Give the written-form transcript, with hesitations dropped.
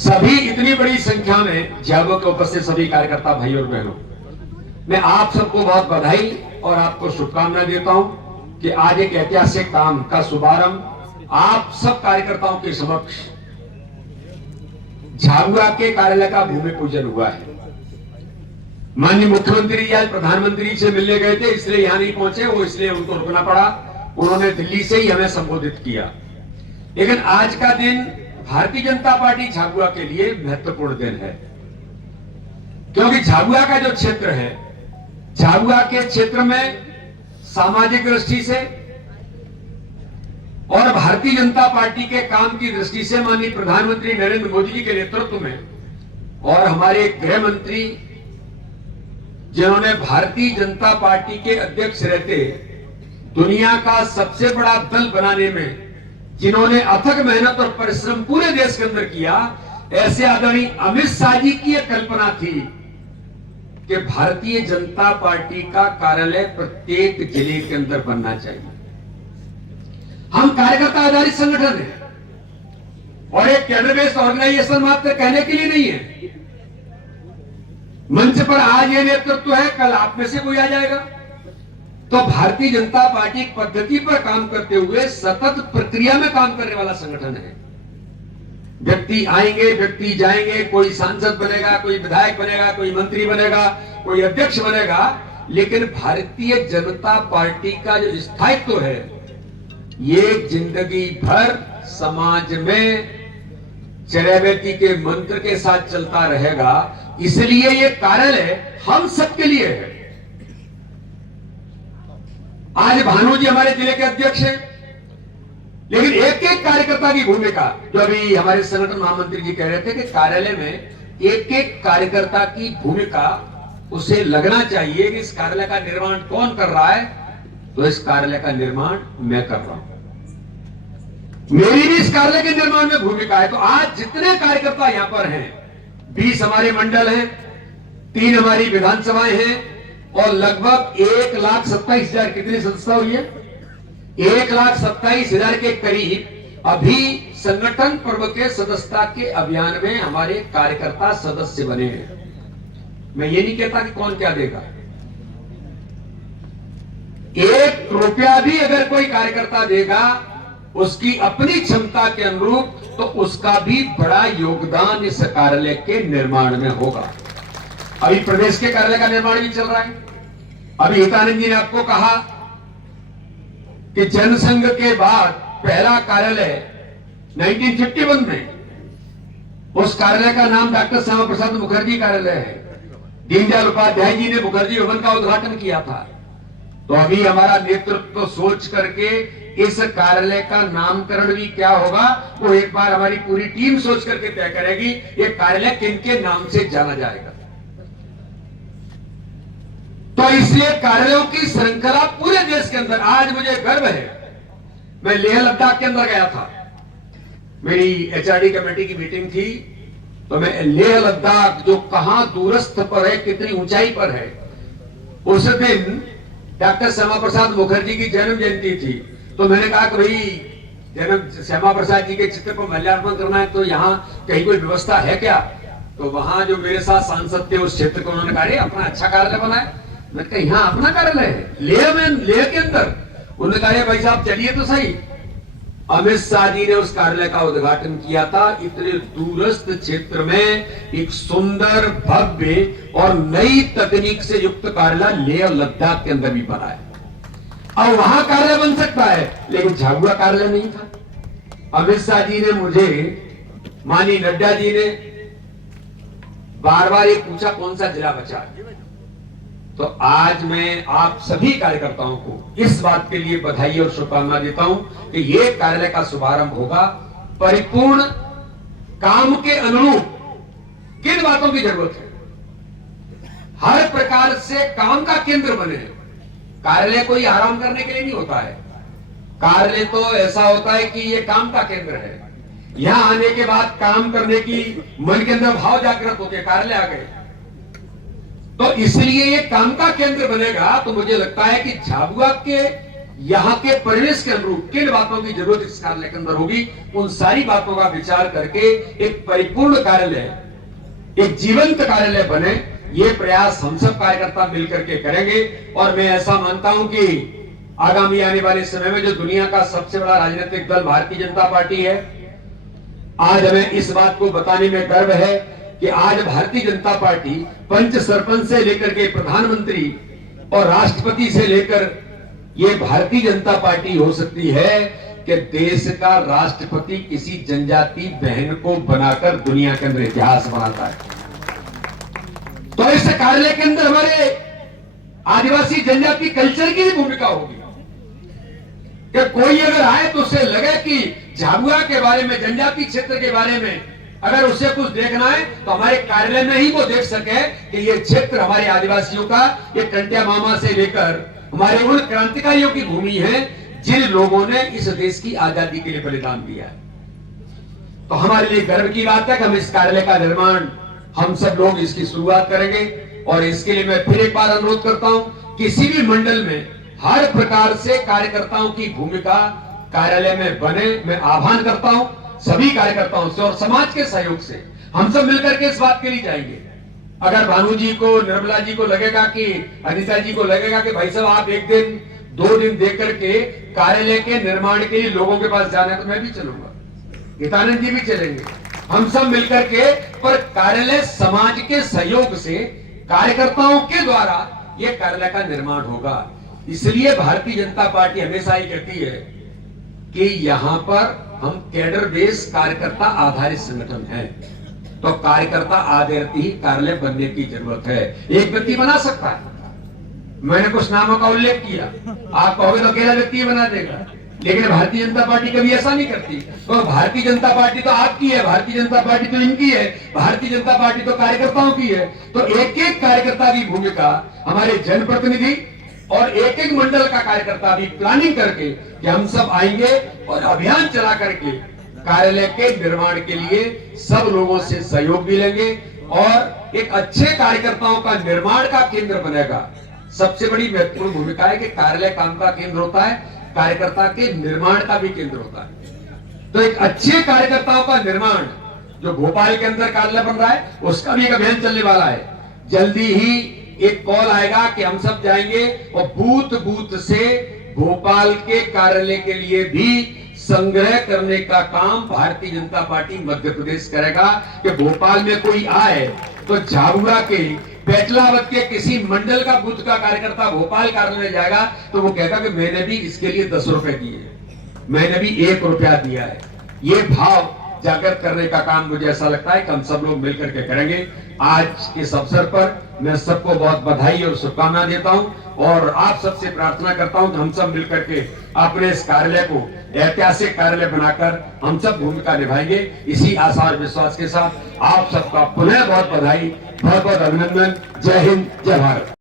सभी इतनी बड़ी संख्या में झाबुआ के उपस्थित सभी कार्यकर्ता भाई और बहनों, मैं आप सबको बहुत बधाई और आपको शुभकामनाएं देता हूं कि आज एक ऐतिहासिक काम का शुभारंभ आप सब कार्यकर्ताओं के समक्ष झाबुआ के कार्यालय का भूमि पूजन हुआ है। माननीय मुख्यमंत्री जी आज प्रधानमंत्री से मिलने गए थे, इसलिए यहां नहीं पहुंचे, वो इसलिए उनको रुकना पड़ा। उन्होंने दिल्ली से ही हमें संबोधित किया। लेकिन आज का दिन भारतीय जनता पार्टी झाबुआ के लिए महत्वपूर्ण दिन है, क्योंकि झाबुआ का जो क्षेत्र है, झाबुआ के क्षेत्र में सामाजिक दृष्टि से और भारतीय जनता पार्टी के काम की दृष्टि से माननीय प्रधानमंत्री नरेंद्र मोदी जी के नेतृत्व में और हमारे गृह मंत्री जिन्होंने भारतीय जनता पार्टी के अध्यक्ष रहते दुनिया का सबसे बड़ा दल बनाने में जिन्होंने अथक मेहनत और परिश्रम पूरे देश के अंदर किया, ऐसे आदरणीय अमित शाह जी की यह कल्पना थी कि भारतीय जनता पार्टी का कार्यालय प्रत्येक जिले के अंदर बनना चाहिए। हम कार्यकर्ता आधारित संगठन है और एक कैडर बेस्ड ऑर्गेनाइजेशन मात्र कहने के लिए नहीं है। मंच पर आज ये नेतृत्व है, कल आप में से कोई आ जाएगा। तो भारतीय जनता पार्टी पद्धति पर काम करते हुए सतत प्रक्रिया में काम करने वाला संगठन है। व्यक्ति आएंगे, व्यक्ति जाएंगे, कोई सांसद बनेगा, कोई विधायक बनेगा, कोई मंत्री बनेगा, कोई अध्यक्ष बनेगा, लेकिन भारतीय जनता पार्टी का जो स्थायित्व है ये जिंदगी भर समाज में चरैवेती के मंत्र के साथ चलता रहेगा। इसलिए ये कार्यालय हम सबके लिए है। आज भानु जी हमारे जिले के अध्यक्ष हैं, लेकिन एक एक कार्यकर्ता की भूमिका, जो अभी हमारे संगठन महामंत्री जी कह रहे थे कि कार्यालय में एक एक कार्यकर्ता की भूमिका उसे लगना चाहिए कि इस कार्यालय का निर्माण कौन कर रहा है, तो इस कार्यालय का निर्माण मैं कर रहा हूं। मेरी भी इस कार्यालय के निर्माण में भूमिका है। तो आज जितने कार्यकर्ता यहां पर हैं, 20 हमारे मंडल हैं, 3 हमारी विधानसभाएं हैं और लगभग 1,27,000 कितनी संस्था हुई है, 1,27,000 के करीब अभी संगठन पर्व के सदस्यता के अभियान में हमारे कार्यकर्ता सदस्य बने हैं। मैं ये नहीं कहता कि कौन क्या देगा, 1 रुपया भी अगर कोई कार्यकर्ता देगा उसकी अपनी क्षमता के अनुरूप, तो उसका भी बड़ा योगदान इस कार्यालय के निर्माण में होगा। अभी प्रदेश के कार्यालय का निर्माण भी चल रहा है। अभी हितानंद जी ने आपको कहा कि जनसंघ के बाद पहला कार्यालय 1951 में, उस कार्यालय का नाम डॉक्टर श्यामा प्रसाद मुखर्जी कार्यालय है। दीनदयाल उपाध्याय जी ने मुखर्जी भवन का उद्घाटन किया था। तो अभी हमारा नेतृत्व सोच करके इस कार्यालय का नामकरण भी क्या होगा वो एक बार हमारी पूरी टीम सोच करके तय करेगी, ये कार्यालय किनके नाम से जाना जाएगा। तो इसलिए कार्यालयों की श्रृंखला पूरे देश के अंदर, आज मुझे गर्व है, मैं लेह लद्दाख के अंदर गया था, मेरी एचआरडी कमेटी की मीटिंग थी, तो मैं लेह लद्दाख जो कहां दूरस्थ पर है, कितनी ऊंचाई पर है, उस दिन डॉक्टर श्यामा प्रसाद मुखर्जी की जन्म जयंती थी। तो मैंने कहा कि भाई जन्म श्यामा प्रसाद जी के चित्र पर माल्यार्पण करना है, तो यहाँ कहीं कोई व्यवस्था है क्या? तो वहां जो मेरे साथ सांसद थे उस क्षेत्र को, उन्होंने कहा अपना अच्छा कार्यालय बनाए। मैं कहा यहाँ अपना कार्यालय है लेह में, लेह के अंदर। उन्होंने कहा भाई साहब चलिए तो सही। अमित शाह जी ने उस कार्यालय का उद्घाटन किया था। इतने दूरस्थ क्षेत्र में एक सुंदर, भव्य और नई तकनीक से युक्त कार्यालय लेह लद्दाख के अंदर भी बना है। अब वहां कार्यालय बन सकता है, लेकिन झाबुआ कार्यालय नहीं था। अमित शाह जी ने मुझे, माननीय नड्डा जी ने बार बार ये पूछा कौन सा जिला बचा। तो आज मैं आप सभी कार्यकर्ताओं को इस बात के लिए बधाई और शुभकामना देता हूं कि ये कार्यालय का शुभारंभ होगा। परिपूर्ण काम के अनुरूप किन बातों की जरूरत है, हर प्रकार से काम का केंद्र बने। कार्यालय कोई आराम करने के लिए नहीं होता है, कार्यालय तो ऐसा होता है कि ये काम का केंद्र है। यहां आने के बाद काम करने की मन के अंदर भाव जागृत होते, कार्यालय आ गए, तो इसलिए ये काम का केंद्र बनेगा। तो मुझे लगता है कि झाबुआ के यहाँ के परिवेश के अनुरूप किन बातों की जरूरत इस कार्यालय के अंदर होगी, उन सारी बातों का विचार करके एक परिपूर्ण कार्यालय, एक जीवंत कार्यालय बने, ये प्रयास हम सब कार्यकर्ता मिलकर के करेंगे। और मैं ऐसा मानता हूं कि आगामी आने वाले समय में जो दुनिया का सबसे बड़ा राजनीतिक दल भारतीय जनता पार्टी है, आज हमें इस बात को बताने में गर्व है कि आज भारतीय जनता पार्टी पंच सरपंच से लेकर के प्रधानमंत्री और राष्ट्रपति से लेकर ये भारतीय जनता पार्टी हो सकती है कि देश का राष्ट्रपति किसी जनजाति बहन को बनाकर दुनिया के अंदर इतिहास बनाता है। तो इस कार्यालय के अंदर हमारे आदिवासी जनजाति कल्चर की भी भूमिका होगी कि कोई अगर आए तो उसे लगे कि झाबुआ के बारे में, जनजाति क्षेत्र के बारे में अगर उसे कुछ देखना है तो हमारे कार्यालय में ही वो देख सके कि ये क्षेत्र हमारे आदिवासियों का, ये कंटिया मामा से लेकर हमारे उन क्रांतिकारियों की भूमि है जिन लोगों ने इस देश की आजादी के लिए बलिदान दिया है। तो हमारे लिए गर्व की बात है कि हम इस कार्यालय का निर्माण, हम सब लोग इसकी शुरुआत करेंगे। और इसके लिए मैं फिर एक बार अनुरोध करता हूं, किसी भी मंडल में हर प्रकार से कार्यकर्ताओं की भूमिका कार्यालय में बने। मैं आह्वान करता हूं सभी कार्यकर्ताओं से और समाज के सहयोग से हम सब मिलकर के इस बात के लिए जाएंगे। अगर भानु जी को, निर्मला जी को लगेगा कि, अनिता जी को लगेगा कि भाई साहब आप एक दिन 2 दिन देख करके कार्यालय के निर्माण के लिए लोगों के पास जाना है, तो मैं भी चलूंगा, गीतानंद जी भी चलेंगे, हम सब मिलकर के। पर कार्यालय समाज के सहयोग से, कार्यकर्ताओं के द्वारा यह कार्यालय का निर्माण होगा। इसलिए भारतीय जनता पार्टी हमेशा ही कहती है कि यहां पर हम कैडर बेस कार्यकर्ता आधारित संगठन है, तो कार्यकर्ता आधारित ही कार्यालय बनने की जरूरत है। एक व्यक्ति बना सकता है, मैंने कुछ नामों का उल्लेख किया, आप कहोगे तो अकेला व्यक्ति बना देगा, लेकिन भारतीय जनता पार्टी कभी ऐसा नहीं करती। तो भारतीय जनता पार्टी तो आपकी है, भारतीय जनता पार्टी तो इनकी है, भारतीय जनता पार्टी तो कार्यकर्ताओं की है। तो एक एक कार्यकर्ता की भूमिका, हमारे जनप्रतिनिधि और एक एक मंडल का कार्यकर्ता भी प्लानिंग करके कि हम सब आएंगे और अभियान चला करके कार्यालय के निर्माण के लिए सब लोगों से सहयोग भी लेंगे और एक अच्छे कार्यकर्ताओं का निर्माण का केंद्र बनेगा। सबसे बड़ी महत्वपूर्ण भूमिका है कि कार्यालय काम का केंद्र होता है, कार्यकर्ता के निर्माण का भी केंद्र होता है। तो एक अच्छे कार्यकर्ताओं का निर्माण, जो भोपाल के अंदर कार्यालय बन रहा है, उसका भी एक अभियान चलने वाला है। जल्दी ही एक कॉल आएगा कि हम सब जाएंगे और बूथ बूथ से भोपाल के कार्यालय के लिए भी संग्रह करने का काम भारतीय जनता पार्टी मध्य प्रदेश करेगा। कि भोपाल में कोई आए तो झाबुआ के, बैतलावत के किसी मंडल का बूथ का कार्यकर्ता भोपाल कार्यालय जाएगा तो वो कहेगा कि मैंने भी इसके लिए 10 रुपए दिए, मैंने भी 1 रुपया दिया है। ये भाव जागृत करने का काम मुझे ऐसा लगता है कि हम सब लोग मिलकर के करेंगे। आज इस अवसर पर मैं सबको बहुत बधाई और शुभकामना देता हूं और आप सबसे प्रार्थना करता हूं कि हम सब मिलकर के अपने इस कार्यालय को ऐतिहासिक कार्यालय बनाकर हम सब भूमिका निभाएंगे। इसी आशा और विश्वास के साथ आप सबका पुनः बहुत बधाई, बहुत बहुत अभिनंदन। जय हिंद, जय भारत।